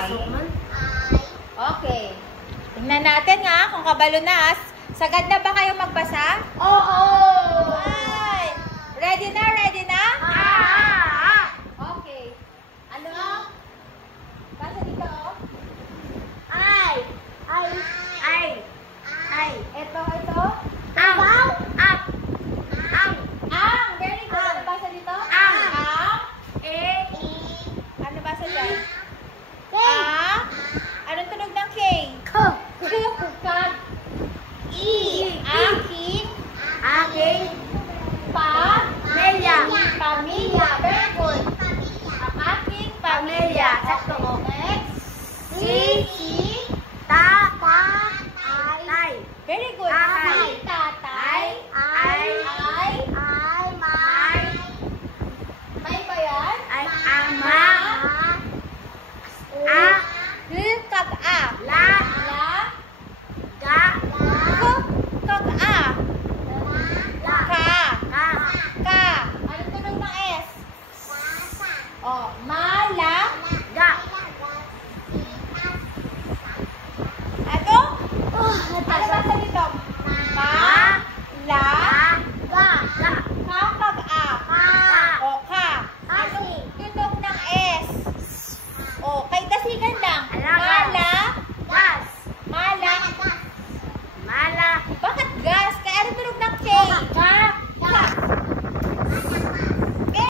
Pasok man. Okay. Tingnan natin nga kung kabalo na. Sagad na ba kayo magbasa? Oo! Ay! Ready na? Ready na? Okay. Ano? Basa dito, oh. Ay! Ito. Ang. Very good. Ano basa dito? Ang. Ano basa dyan? Ang. Anong tunog ng K? Kag. Aking. Pamilya. Pamilya. Very good. Ang aking pamilya. Sakto. Next. Tatay. Very good. Tatay. Aking tatay. May ba yan? Ama.